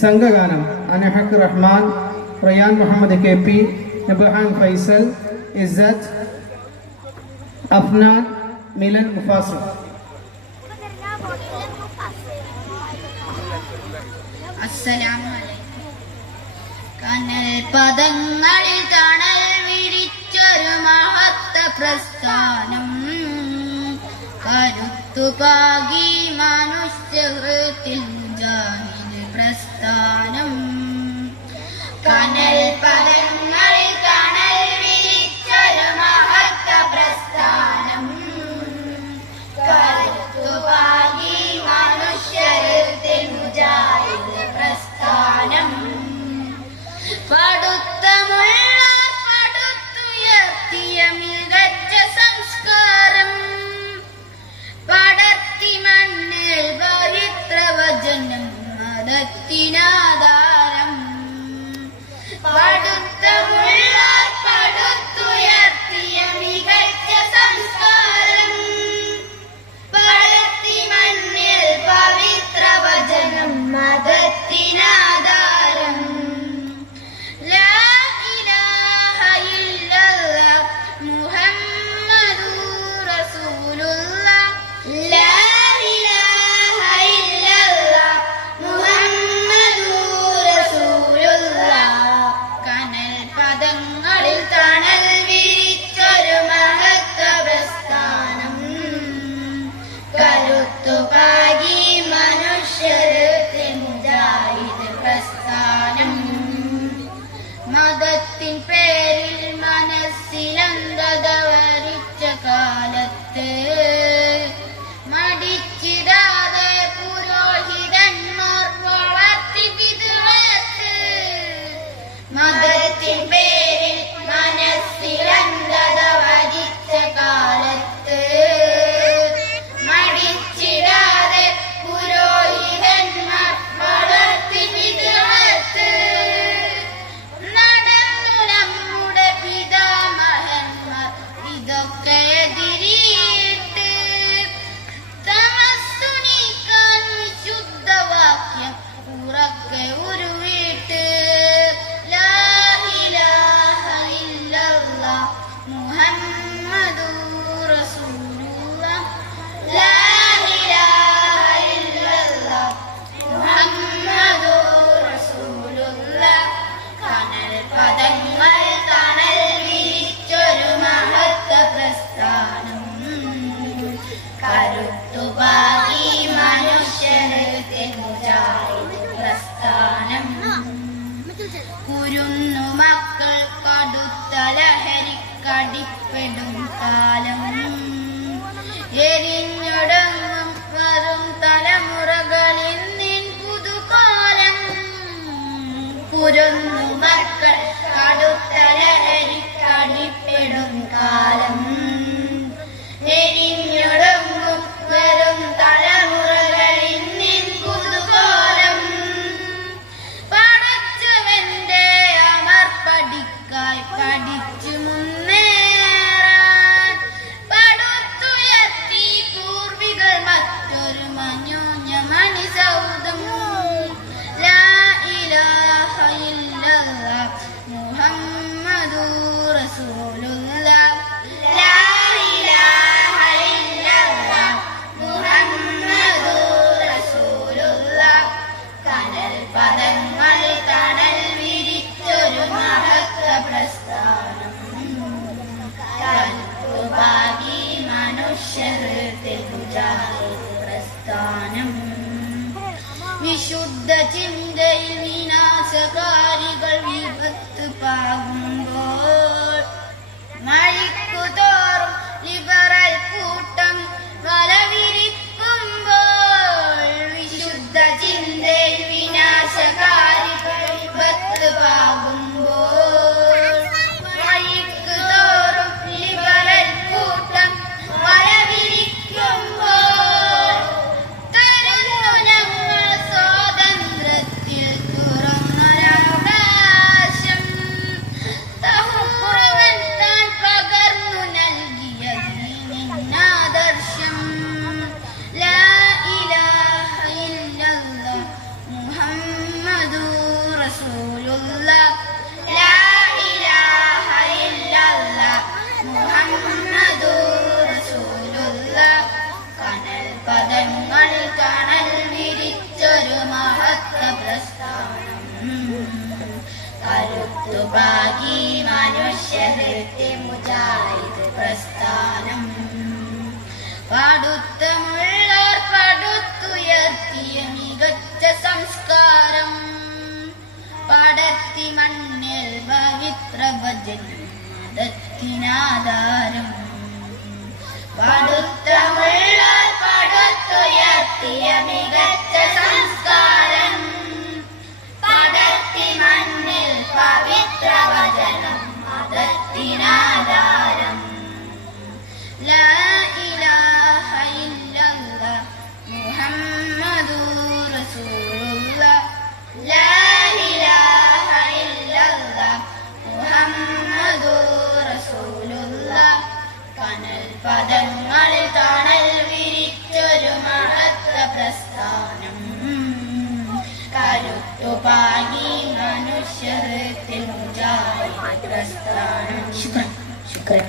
സംഘഗാനം. Anahak Rahman Rayan Muhammad K P Nabahan Faisal Isath Afnan Milan Mufasar. കനൽ പദങ്ങളിൽ തണൽ വിരിച്ചൊരു മഹത്ത പ്രസ്ഥാനം. കരുത്തുപാകി മനുഷ്യഹൃത്തിൽ പ്രസ്ഥാനം കനൽ പദ സ്വർഗത്തിനാധാരം വടുത്ത അടിസ്ഥാനം. വിശുദ്ധ ചിന്തയിൽ വിനാശകാരികൾ വിപത്ത് പാകും. കരുത്തുപാകി മനുഷ്യഹൃത്തി മുജാഹിദ് പ്രസ്ഥാനം. പടുത്തമുള്ളർ പടുത്തുയർത്തിയ മികച്ച സംസ്കാരം. പടത്തി മണ്ണിൽ പവിത്ര ഭജനത്തിനാധാരം പടുത്തമുള്ളർ പടുത്തുയർത്തിയ മികച്ച മണ്ണിൽ മനുഷ്യത്തിൽ മുജാഹിദ് പ്രസ്ഥാനം ശുക്രൻ ശുക്രൻ